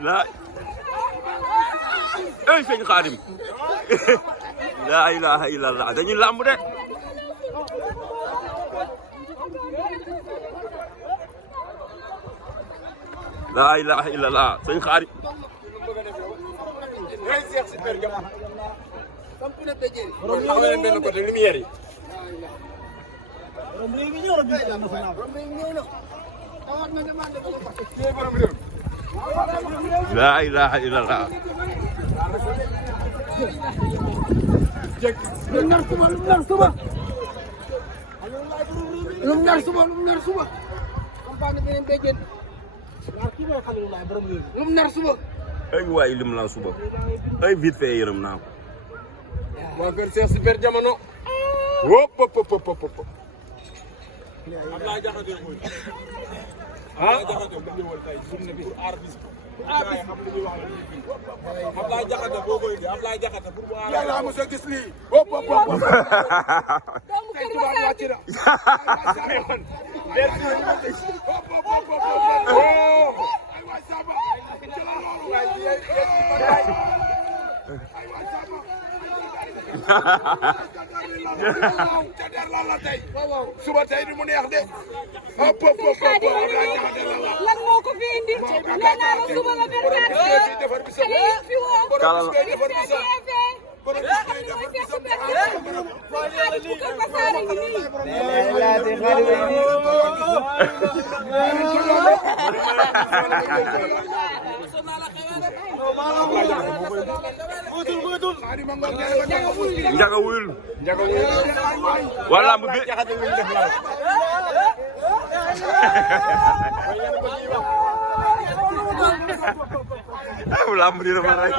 لا اي sëñ Xaadim la ilaha illallah dañuy lamb de la ilaha illallah sëñ Xaadim la ilaha illallah lum nar suba lum nar suba ay waay lim la suba ay vite fait yërëm naa ko waa kër Cheikh Super Jamono wop pop pop pop Ablaye Jaxate mooy Ablaye Jaxate bu ñëwal tay journée bi pour aar bis Ablaye xam lu ñuy wax la Ablaye Jaxate boo koy di Ablaye Jaxate pour bu aar yàlla mu sa gis lii hop hop hop tay tubaab wàcc na suba tey du mu neex de hop hop hop lan moo ko fi indi nee naa la suba la defar bi xale yi fi woo Njaga wuyul wala lamb bi lamb di dama rek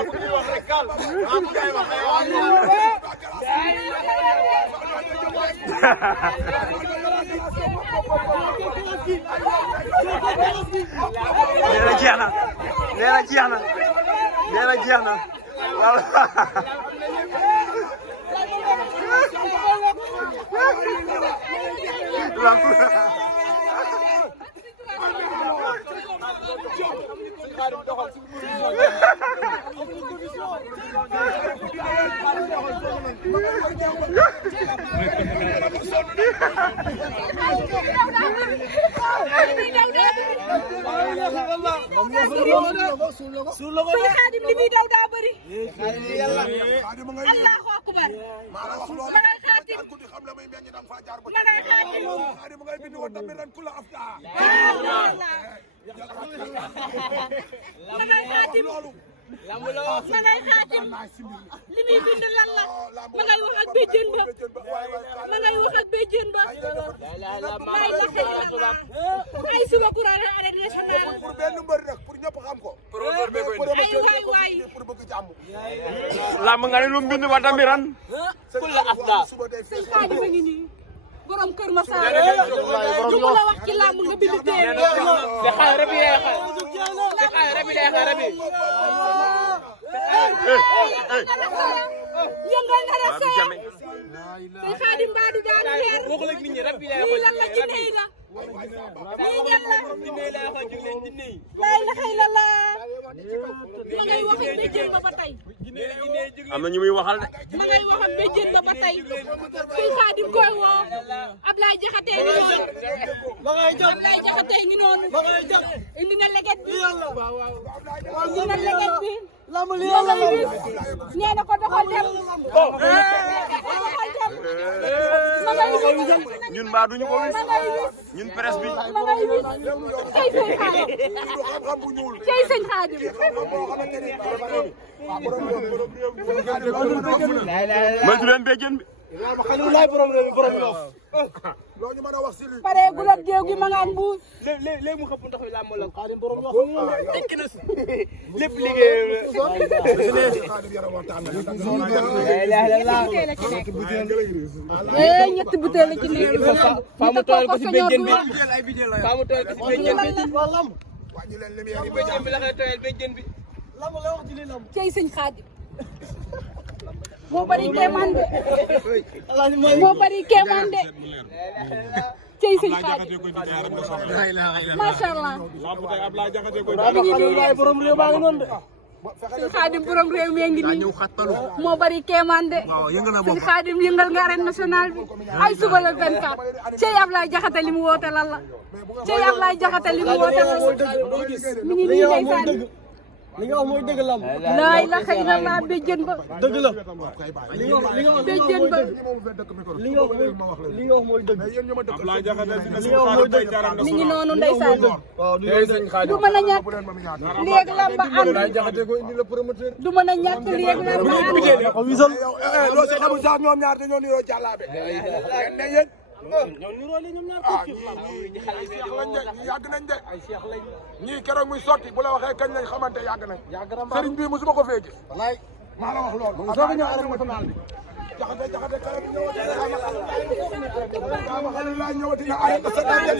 neena jeex na Xaadim li muy daw daa bëri Allahu akbar ma ngay Xaadim li muy bind lan la ma ngay wax ak béjjén ba may la xëy ay suba pour arrêt national pour benn mbër rek pour ñëpp xam ko ay waay pour bëgg jàmm lamb nga ne lu mbind wa damiran kula afda sëñ Xaadim a ngi nii borom Kër Masar lu mu la wax ci lamb nga bind téere yëngal na la sa sëñ Xaadim mbaa du daan leer lii lan la ci ney la lii ngeen la lay la xëy la la ma ngay wax ak béjjén ba tey am na ñu muy waxal de ma ngay wax ak béjjén ba tey sëñ Xaadim koy woo Ablaye Jaxate ngi noonu Ablaye Jaxate ngi noonu indi na leget bi indi na leget bi nee na ko doxal dem ñun mbaa duñu ko wis ñun presse bi ma ngay wis cey sëñ Xaadim moytu leen béjjén bi loo ñu mën a wax si lii pare gulab géew gi ma ngaan buus léegi mu xëpp ndox mi làmb la Xaadim borom wax tekki na lépp liggéey ñetti butéel la ci nekk faa mu tooyal ko si béjjén bi faa mu tooyal ko si béjjén bi wàññi leen lumière yi béjjén bi la koy tooyal béjjén bi cey sëñ Xaadim moo bari kéemaan de moo bari kéemaan de cey sëñ Xaadim macha allah borom réew baa ngi noonu de. sëñ Xaadim borom réew mi ngi nii moo bari kéemaan de sëñ Xaadim yëngal nga arène nationale bi ay suba la 24 cey Ablaye Jaxate li mu woote lan la cey Ablaye Jaxate li mu woote lan la mi ngi nii ndeysaan li nga wax mooy dëgg lam. laay la xëy na laa béjjën ba dëgg la. béjjën ba li nga wax mooy dëgg. mi ngi noonu ndeysaan waaw du mën a ñàkk léegi lamba ànd du mën a ñàkk léegi lamba ànd ko wisal. loo si xamul sax ñoom ñaar dañoo niroo jàllaabe. ne yéen. ñii yàgg nañ de. ñii keroog muy sotti bu la waxee kañ lañ xamante yàgg nañ. sëriñ bi musuma ko fee gis. maa la wax loolu. mu soog a ñëw arène nationale bi. jaxate keroog ñëwati na ñëwati na arène nationale.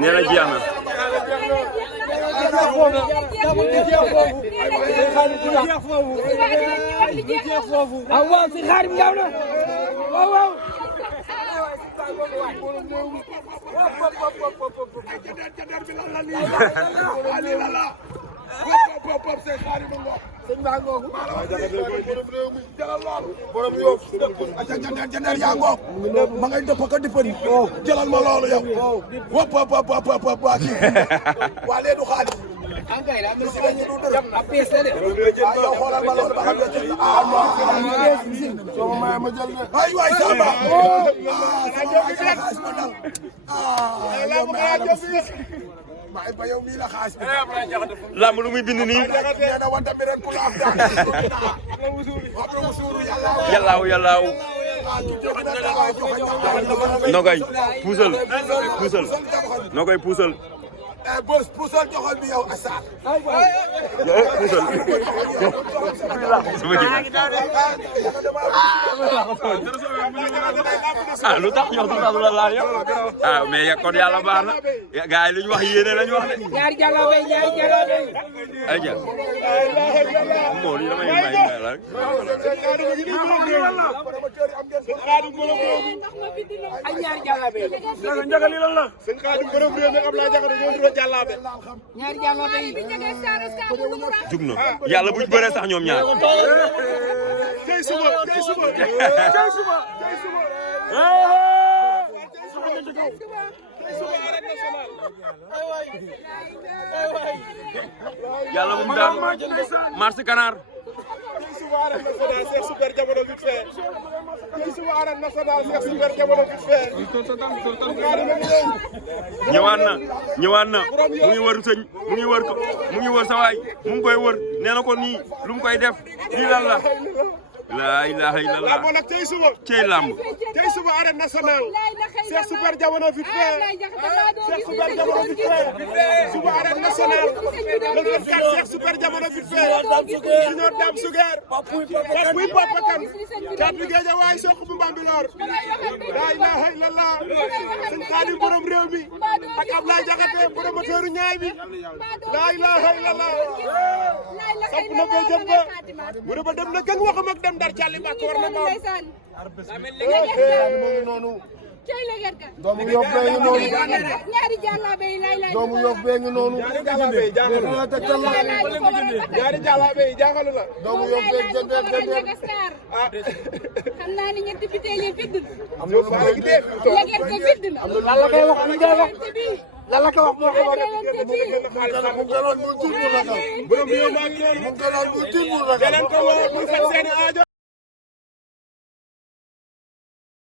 nee na jeex na. waaw si Xaadim gaaw na waaw. sëñ Ba Ngok. borom Yoff. jandeer yaa Ngok. ma ngay dëpp ko dippani. jëlal ma loolu yow. wop waa kii. waa lee du xaalis. si la ñu du dërëm. yow xoolal ma loolu ba xam ne ci. soo ma mayee ma jël de. ay waay Samba. maa ba yow mii la xaas bi. lamb lu muy bind nii. nee na wante bi ren pour la am daal. yàllaaw. Nogay puusal. Nogay puusal. bës puusal joxal bi yow Assane. puusal. ah lu tax yow du la laal yow. ah mais kon yàlla baax na. gars yi lu ñu wax yéene la ñu wax de. ñaari jàllabe ayja. moo lii damay may la rek. ay ñaari jàllabe njagal lan la. sëñ Xaadim borom réew mi Ablaye Jaxate ñoo duro jàllaabe. ñaari jàllabe yi jug na yàlla buñ bëree sax ñoom ñaar. tey suba. yàlla bu mu daan marché Canard. tey suba arène nationale Cheikh Super Diamono vite fait. tey suba arène nationale Cheikh Super Diamono vite fait. ñëwaat na mu ngi wër sëñ mu ngi wër sawaay mu ngi koy wër nee na ko nii lu mu koy def lii lan la. laa ilaha illallah lamb nag tey suba. cey lamb. tey suba arène nationale Cheikh Super Diamono vite fait. Cheikh Super Diamono vite fait. suba arène nationale le 24 Cheikh Super Diamono vite fait. Junior Dame Suger. Papuy Papa Kan. Caatu Géejawaay Sokh bu Bambilor. laa ilaha illallah. sëñ Xaadim borom réew mi. ak Ablaye Jaxate promoteur ñaay bi. laa ilaha illallah. samp na bee jëm ba. mu ne ba dem na gën waxam ak dem Ndar Càlli Mbàkke war na maam. doomu Yoff bee ngi noonu. ñaari jàllabe yi lay doomu Yoff bee ngi noonu. ñaari jàllabe yi jaaxalu la. ñaari jàllabe yi jaaxalu la. doomu Yoff bee jëndee ah xam naa ni ñetti biteel yi fidd am na lu bëri gi dee. leget ko fidd na lan la koy wax lan la ko wax moo ko wax. mu gënoon mu tiit mu ragal. borom yow maa ngi noonu. mu gënoon mu tiit mu ragal.